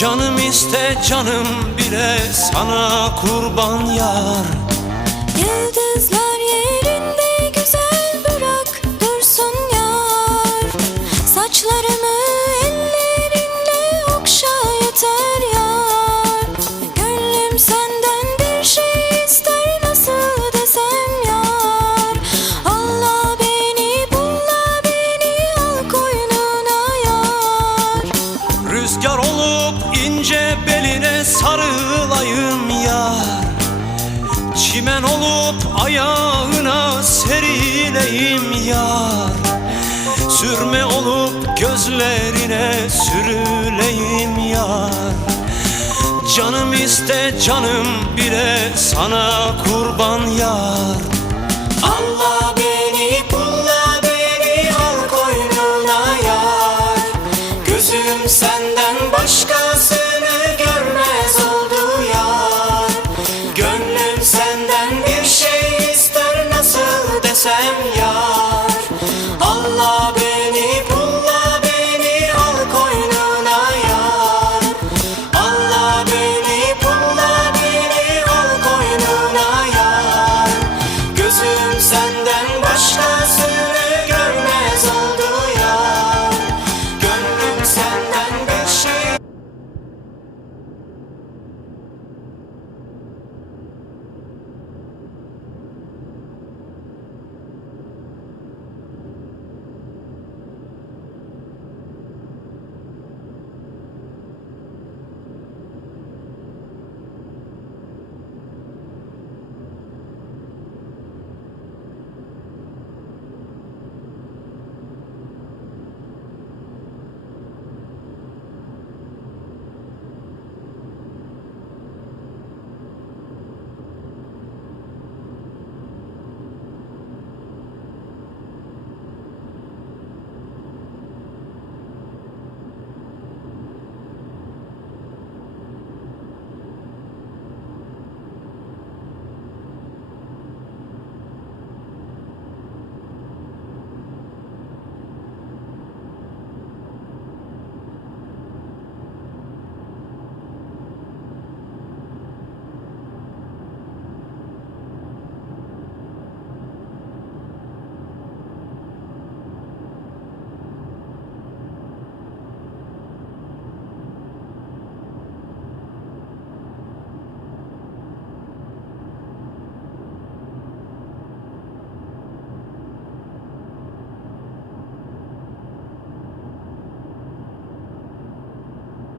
Canım iste canım bile sana kurban yar. Yıldızlar yerinde güzel bırak dursun yar. Saçlarımı ellerinle okşa yeter yar. Gönlüm senden bir şey ister, nasıl desem yar. Allah beni bulla beni al koynuna yar. Rüzgar olup ince beline sarılayım yar. Çimen olup ayağına serileyim yar. Sürme olup gözlerine sürüleyim yar. Canım iste canım bile sana kurban yar. Allah